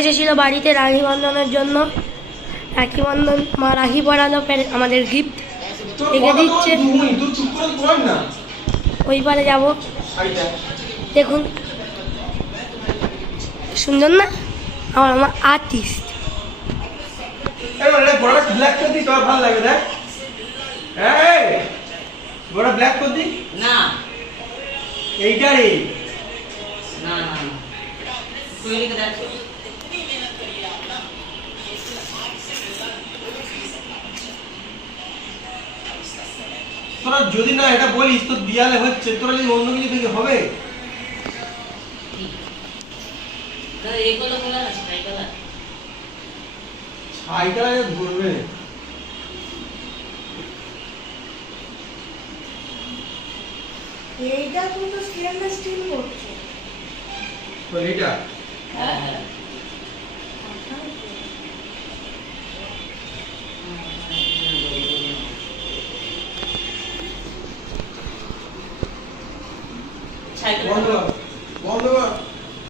এসেছিল বাড়িতে রাখি বন্ধনের জন্য। রাখি বন্ধন মা রাখি পরানো আমাদের গিফট রেখে দিচ্ছে। ওই পারে যাবো, দেখুন সুন্দর না? আমার আর্টিস্ট। তোরা যদি না এটা বলিস তো দিয়ালে হচ্ছে, তোরা যদি অন্য কিছু থেকে হবে। ছাইটা ধরবে এইটা কিন্তু স্টেনলেস স্টিল করছে তো এইটা। হ্যাঁ হ্যাঁ বন্ধ বন্ধ